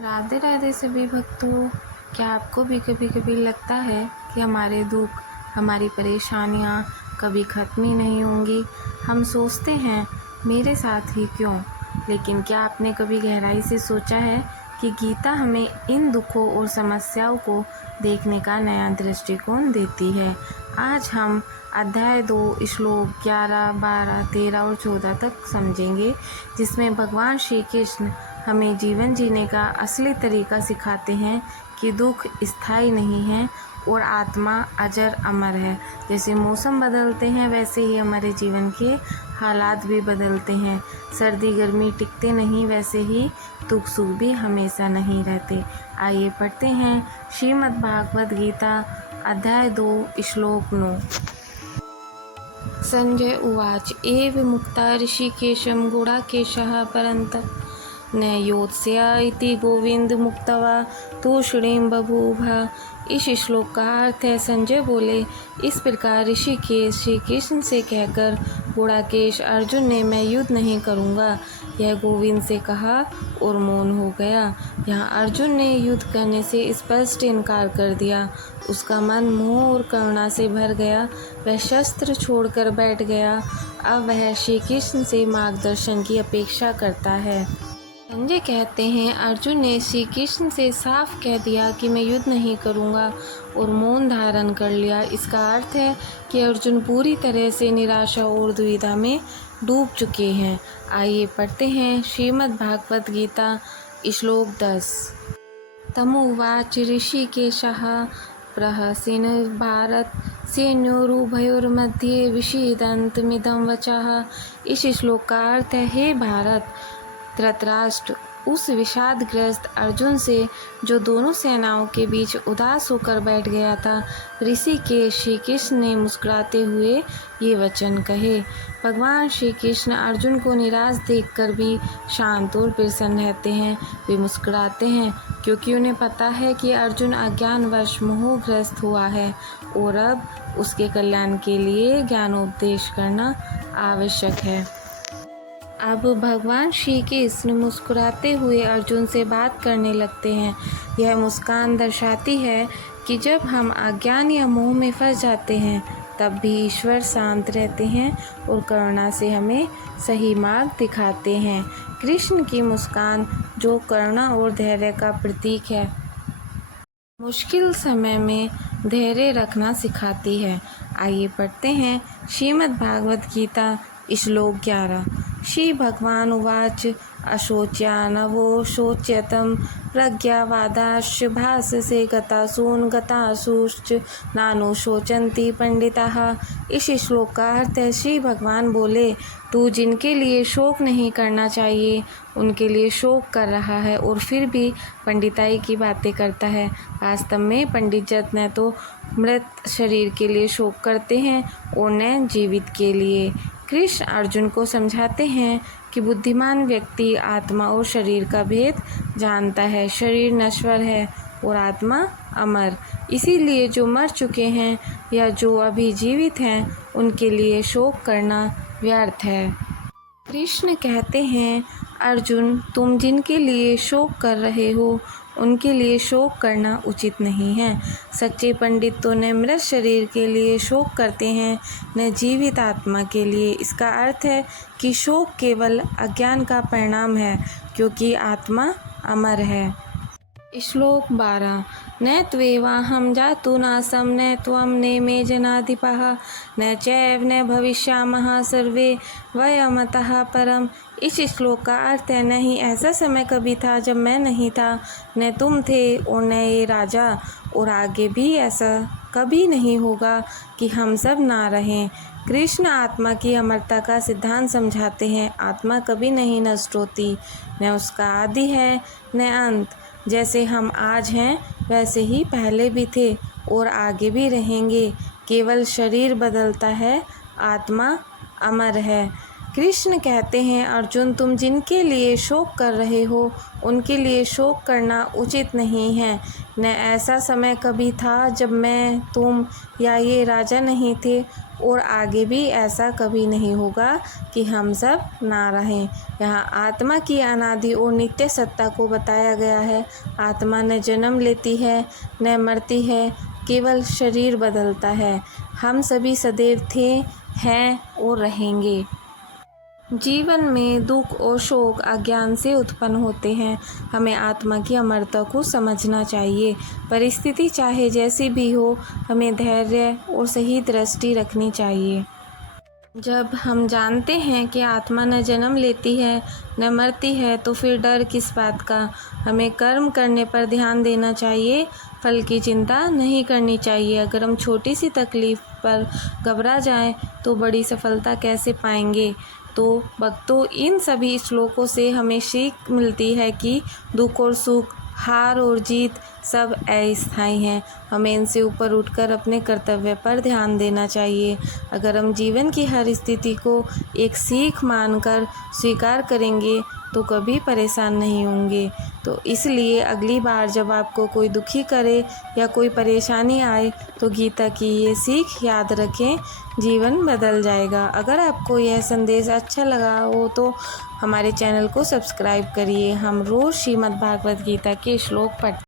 राधे राधे सभी भक्तों। क्या आपको भी कभी कभी लगता है कि हमारे दुख, हमारी परेशानियाँ कभी ख़त्म ही नहीं होंगी? हम सोचते हैं मेरे साथ ही क्यों, लेकिन क्या आपने कभी गहराई से सोचा है कि गीता हमें इन दुखों और समस्याओं को देखने का नया दृष्टिकोण देती है। आज हम अध्याय 2 श्लोक 11, 12, 13 और 14 तक समझेंगे, जिसमें भगवान श्री कृष्ण हमें जीवन जीने का असली तरीका सिखाते हैं कि दुख स्थायी नहीं है और आत्मा अजर अमर है। जैसे मौसम बदलते हैं वैसे ही हमारे जीवन के हालात भी बदलते हैं। सर्दी गर्मी टिकते नहीं, वैसे ही दुख सुख भी हमेशा नहीं रहते। आइए पढ़ते हैं श्रीमद् भागवत गीता अध्याय 2 श्लोक 9। संजय उवाच एव मुक्ता ऋषिकेशं गुडाकेशः परन्तप न योत्स्या इति गोविंद मुक्तवा तूष्णीम बभूव। इस श्लोक का अर्थ है, संजय बोले, इस प्रकार ऋषिकेश श्री कृष्ण से कहकर गुडाकेश अर्जुन ने मैं युद्ध नहीं करूँगा यह गोविंद से कहा और मौन हो गया। यहाँ अर्जुन ने युद्ध करने से स्पष्ट इनकार कर दिया। उसका मन मोह और करुणा से भर गया। वह शस्त्र छोड़कर बैठ गया। अब वह श्री कृष्ण से मार्गदर्शन की अपेक्षा करता है। संजय कहते हैं, अर्जुन ने श्री कृष्ण से साफ कह दिया कि मैं युद्ध नहीं करूंगा और मौन धारण कर लिया। इसका अर्थ है कि अर्जुन पूरी तरह से निराशा और दुविधा में डूब चुके हैं। आइए पढ़ते हैं श्रीमद् भागवत गीता श्लोक 10। तमुवाच ऋषिकेशः प्रहसिन भारत सैन्योरुभयोर्मध्ये विषीदन्तमिदं वचः। इस श्लोक का अर्थ है, हे भारत, धृतराष्ट्र उस विषादग्रस्त अर्जुन से जो दोनों सेनाओं के बीच उदास होकर बैठ गया था, ऋषि के श्री कृष्ण ने मुस्कुराते हुए ये वचन कहे। भगवान श्री कृष्ण अर्जुन को निराश देखकर भी शांत और प्रसन्न रहते हैं। वे मुस्कुराते हैं क्योंकि उन्हें पता है कि अर्जुन अज्ञानवश मोहग्रस्त हुआ है और अब उसके कल्याण के लिए ज्ञानोपदेश करना आवश्यक है। अब भगवान श्री कृष्ण मुस्कुराते हुए अर्जुन से बात करने लगते हैं। यह मुस्कान दर्शाती है कि जब हम अज्ञान या मोह में फंस जाते हैं तब भी ईश्वर शांत रहते हैं और करुणा से हमें सही मार्ग दिखाते हैं। कृष्ण की मुस्कान जो करुणा और धैर्य का प्रतीक है, मुश्किल समय में धैर्य रखना सिखाती है। आइए पढ़ते हैं श्रीमद् भागवत गीता श्लोक 11। श्री भगवान उवाच अशोच्यानवो शोच्यतं प्रज्ञावादाश्च भाससे गतासून गतासूश्च नानु शोचन्ति पंडिताः। इस श्लोक का अर्थ है, श्री भगवान बोले, तू जिनके लिए शोक नहीं करना चाहिए उनके लिए शोक कर रहा है और फिर भी पंडिताई की बातें करता है। वास्तव में पंडित जन न तो मृत शरीर के लिए शोक करते हैं और न जीवित के लिए। कृष्ण अर्जुन को समझाते हैं कि बुद्धिमान व्यक्ति आत्मा और शरीर का भेद जानता है। शरीर नश्वर है और आत्मा अमर। इसीलिए जो मर चुके हैं या जो अभी जीवित हैं उनके लिए शोक करना व्यर्थ है। कृष्ण कहते हैं, अर्जुन, तुम जिनके लिए शोक कर रहे हो उनके लिए शोक करना उचित नहीं है। सच्चे पंडित तो न मृत शरीर के लिए शोक करते हैं न जीवित आत्मा के लिए। इसका अर्थ है कि शोक केवल अज्ञान का परिणाम है, क्योंकि आत्मा अमर है। श्लोक 12। न त्वेवाहं जातुनासं न त्वं नेमे जनाधिपः न चैव न भविष्यामः सर्वे वयमतः परम। इस श्लोक का अर्थ है, नहीं ऐसा समय कभी था जब मैं नहीं था, न तुम थे और न ये राजा, और आगे भी ऐसा कभी नहीं होगा कि हम सब ना रहें। कृष्ण आत्मा की अमरता का सिद्धांत समझाते हैं। आत्मा कभी नहीं नष्ट होती, न उसका आदि है न अंत। जैसे हम आज हैं वैसे ही पहले भी थे और आगे भी रहेंगे। केवल शरीर बदलता है, आत्मा अमर है। कृष्ण कहते हैं, अर्जुन, तुम जिनके लिए शोक कर रहे हो उनके लिए शोक करना उचित नहीं है। न ऐसा समय कभी था जब मैं, तुम या ये राजा नहीं थे और आगे भी ऐसा कभी नहीं होगा कि हम सब ना रहें। यहाँ आत्मा की अनादि और नित्य सत्ता को बताया गया है। आत्मा न जन्म लेती है न मरती है, केवल शरीर बदलता है। हम सभी सदैव थे, हैं और रहेंगे। जीवन में दुख और शोक अज्ञान से उत्पन्न होते हैं। हमें आत्मा की अमरता को समझना चाहिए। परिस्थिति चाहे जैसी भी हो, हमें धैर्य और सही दृष्टि रखनी चाहिए। जब हम जानते हैं कि आत्मा न जन्म लेती है न मरती है, तो फिर डर किस बात का। हमें कर्म करने पर ध्यान देना चाहिए, फल की चिंता नहीं करनी चाहिए। अगर हम छोटी सी तकलीफ पर घबरा जाएं, तो बड़ी सफलता कैसे पाएंगे। तो भक्तों, इन सभी श्लोकों से हमें सीख मिलती है कि दुख और सुख, हार और जीत सब अस्थायी हैं। हमें इनसे ऊपर उठकर अपने कर्तव्य पर ध्यान देना चाहिए। अगर हम जीवन की हर स्थिति को एक सीख मानकर स्वीकार करेंगे तो कभी परेशान नहीं होंगे। तो इसलिए अगली बार जब आपको कोई दुखी करे या कोई परेशानी आए, तो गीता की ये सीख याद रखें, जीवन बदल जाएगा। अगर आपको यह संदेश अच्छा लगा हो तो हमारे चैनल को सब्सक्राइब करिए। हम रोज़ श्रीमद् भागवत गीता के श्लोक पढ़ते हैं।